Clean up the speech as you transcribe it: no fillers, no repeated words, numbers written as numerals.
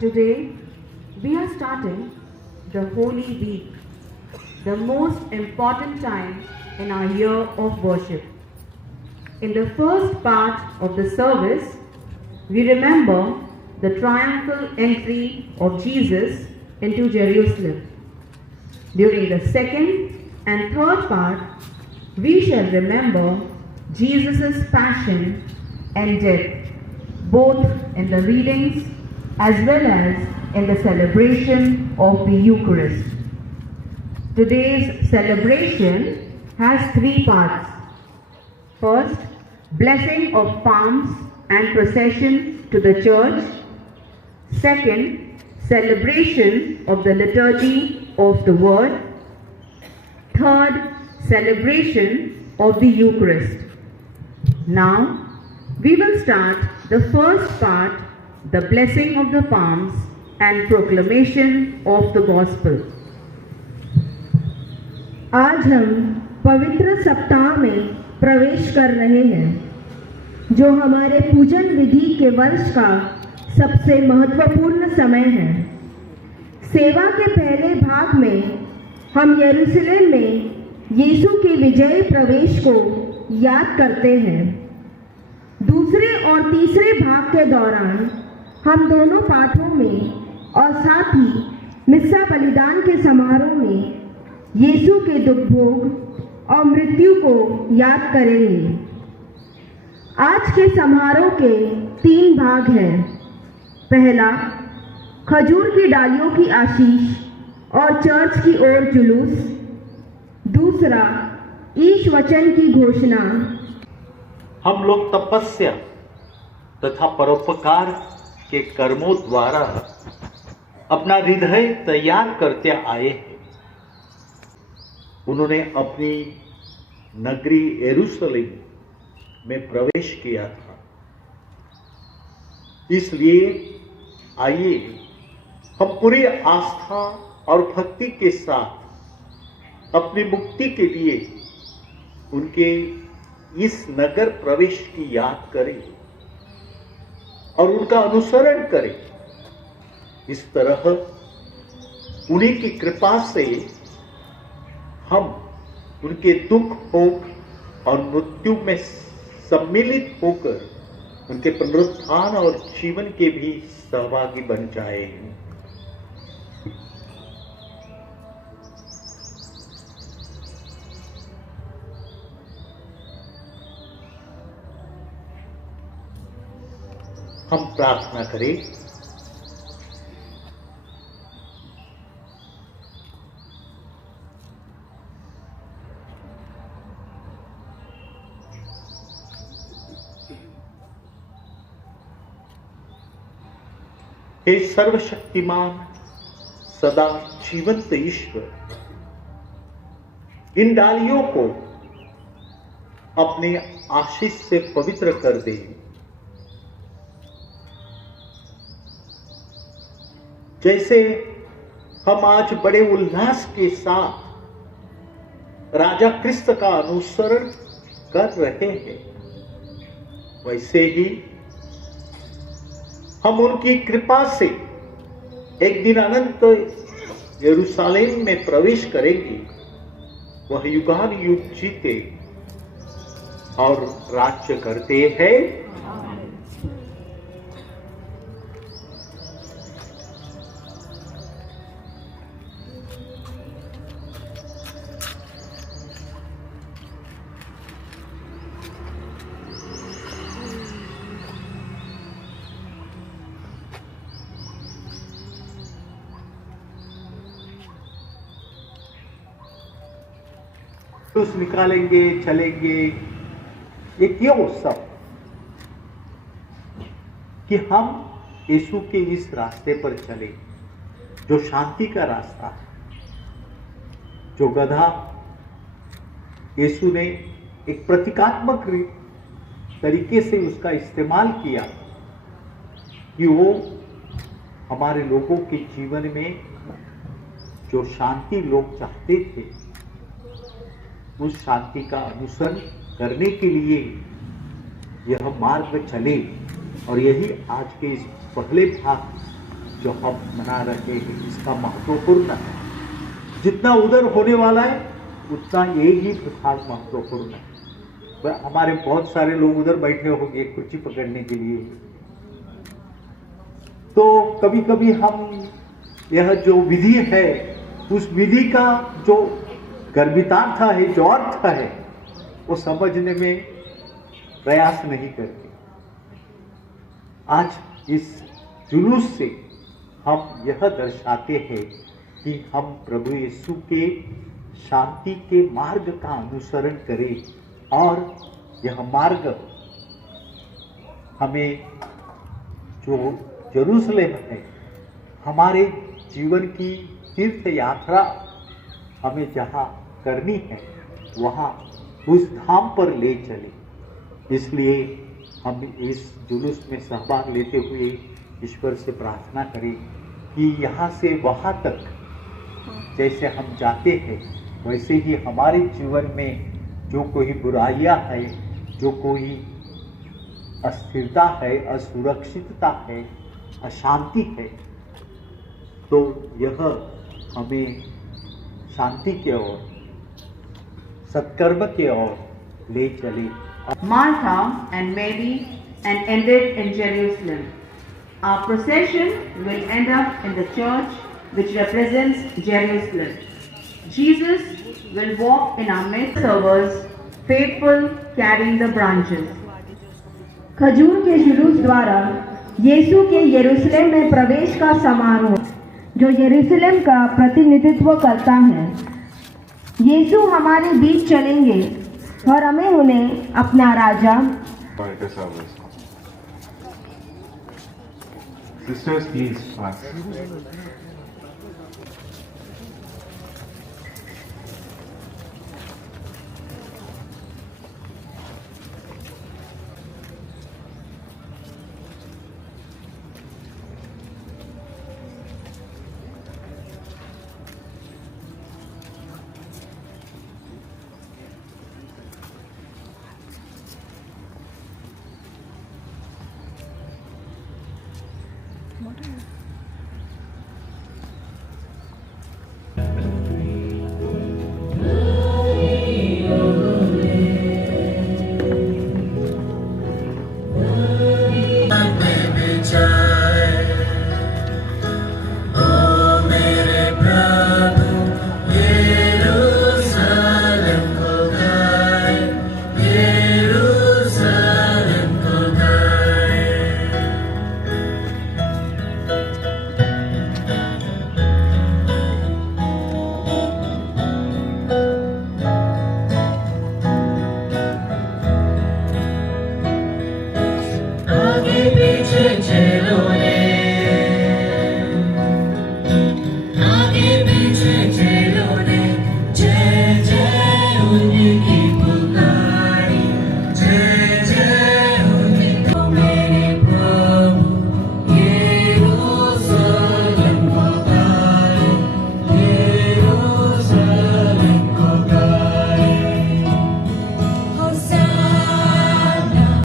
Today, we are starting the Holy Week, the most important time in our year of worship. In the first part of the service, we remember the triumphal entry of Jesus into Jerusalem. During the second and third part, we shall remember Jesus' passion and death, both in the readings as well as in the celebration of the Eucharist. Today's celebration has three parts. First, blessing of palms and procession to the church. Second, celebration of the liturgy of the Word. Third, celebration of the Eucharist. Now, we will start the first part, the blessing of the palms and proclamation of the gospel. आज हम पवित्र सप्ताह में प्रवेश कर रहे हैं, जो हमारे पूजन विधि के वर्ष का सबसे महत्वपूर्ण समय है। सेवा के पहले भाग में हम यरूशलेम में यीशु के विजयी प्रवेश को याद करते हैं। दूसरे और तीसरे भाग के दौरान हम दोनों पाठों में और साथ ही मिस्सा बलिदान के समारोह में यीशु के दुख भोग और मृत्यु को याद करेंगे। आज के समारोह के तीन भाग हैं। पहला, खजूर की डालियों की आशीष और चर्च की ओर जुलूस। दूसरा, ईश वचन की घोषणा। हम लोग तपस्या तथा परोपकार के कर्मों द्वारा अपना हृदय तैयार करते आए हैं। उन्होंने अपनी नगरी यरूशलेम में प्रवेश किया था। इसलिए आइए हम पूरी आस्था और भक्ति के साथ अपनी मुक्ति के लिए उनके इस नगर प्रवेश की याद करें और उनका अनुसरण करें। इस तरह उन्हीं की कृपा से हम उनके दुख भोग और मृत्यु में सम्मिलित होकर उनके पुनरुत्थान और जीवन के भी सहभागी बन जाएंगे। हम प्रार्थना करें। हे सर्वशक्तिमान सदा जीवंत ईश्वर, इन डालियों को अपने आशीष से पवित्र कर दे। जैसे हम आज बड़े उल्लास के साथ राजा क्रिस्त का अनुसरण कर रहे हैं, वैसे ही हम उनकी कृपा से एक दिन अनंत यरूशलेम में प्रवेश करेंगे। वह युगान युग जीते और राज्य करते हैं। निकालेंगे, चलेंगे। ये क्यों सब? कि हम यीशु के इस रास्ते पर चले जो शांति का रास्ता है। जो गधा यीशु ने एक प्रतीकात्मक तरीके से उसका इस्तेमाल किया कि वो हमारे लोगों के जीवन में जो शांति लोग चाहते थे, उस शांति का अनुसरण करने के लिए यह मार्ग में चले। और यही आज के इस पहले भाग जो हम मना रहे हैं इसका महत्वपूर्ण है। जितना उधर होने वाला है उतना ये ही प्रधान महत्वपूर्ण है। हमारे बहुत सारे लोग उधर बैठे होंगे कुर्सी पकड़ने के लिए, तो कभी कभी हम यह जो विधि है उस विधि का जो गर्भितार्थ है, जो अर्थ है, वो समझने में प्रयास नहीं करते। आज इस जुलूस से हम यह दर्शाते हैं कि हम प्रभु यीशु के शांति के मार्ग का अनुसरण करें और यह मार्ग हमें जो यरूशलेम है, हमारे जीवन की तीर्थ यात्रा हमें जहाँ करनी है वहाँ उस धाम पर ले चले। इसलिए हम इस जुलूस में सहभाग लेते हुए ईश्वर से प्रार्थना करें कि यहाँ से वहाँ तक जैसे हम जाते हैं वैसे ही हमारे जीवन में जो कोई बुराइयां है, जो कोई अस्थिरता है, असुरक्षितता है, अशांति है, तो यह हमें शांति की ओर, सत्कर्म की ओर ले चले। Martha and Mary and ended in Jerusalem. Our procession will end up in the church which represents Jerusalem. Jesus will walk in our midst, servers, faithful, carrying the branches. खजूर के जुलूस द्वारा यीशु के यरूशलेम में प्रवेश का समारोह जो यरूशलेम का प्रतिनिधित्व करता है। यीशु हमारे बीच चलेंगे और हमें उन्हें अपना राजा। Sisters, please pass.